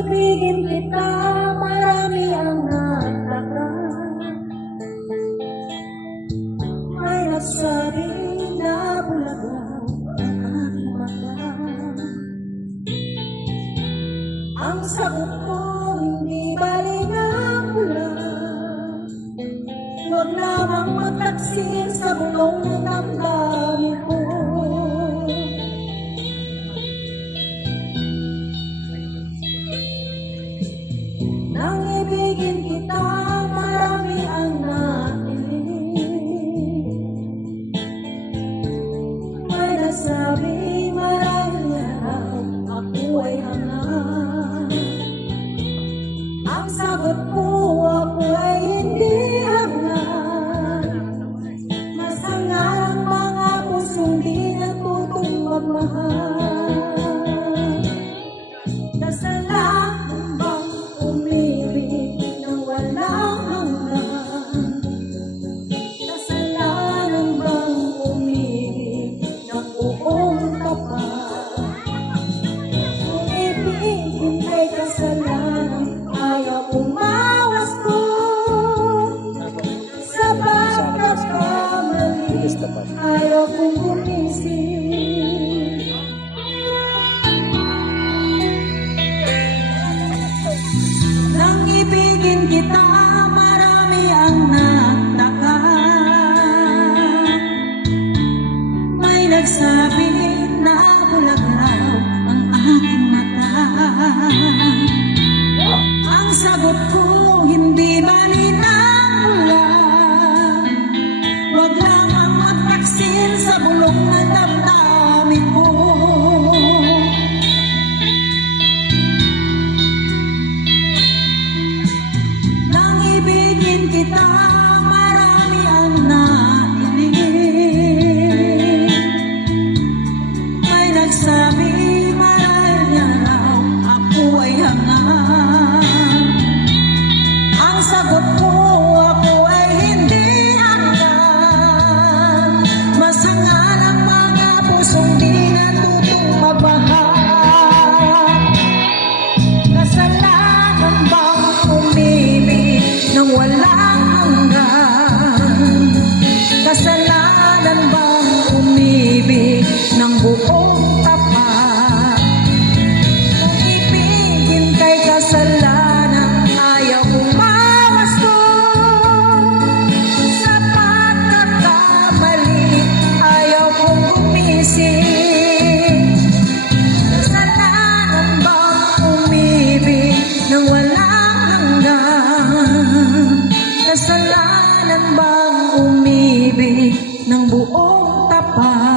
ibigin kita, marami ang nagtaka. May nagsabing na bulagaw ang aking mata. Ang sagot ko hindi bali na pula. Huwag lamang magtaksil sa bulong ng damdamin ko. Nang ibigin kita, marami ang nailing. May nasabi, marami araw, ako ay hangat. Ang sagot ko, ako ay hindi hangat. Masangal ang mga pusong di natutong magmahal. Kasalanan bang umibig nang walang hanggan? Kasalanan bang umibig ng buong tapat? Kung ibigin ay kasalanan, ayaw umawas ko sa pagkakamali, ayaw kong gumising. Nang ibigin kita, marami ang nagtaka. May nagsabi na bulag raw ang aking mata. Ang sagot ko, hindi bali na pula. Huwag lamang magtaksil sa bulong ng damdamin ko. Nang ibigin kita, marami ang nailing. May nagsabi, mahal niya raw, ako ay hangat. Ang sagot ko, ako ay hindi hangat. Masangal ang mga pusong di natutong magmahal. Kasalanan bang umibig nang walang hanggan? Kasalanan bang umibig ng buong tapat? Kung ibigin kay kasalanan, ayaw umawas ko sa pagkakamali, ayaw kong gumising. Kasalanan bang umibig nang walang hanggan? Kasalanan bang umibig ng buong tapat?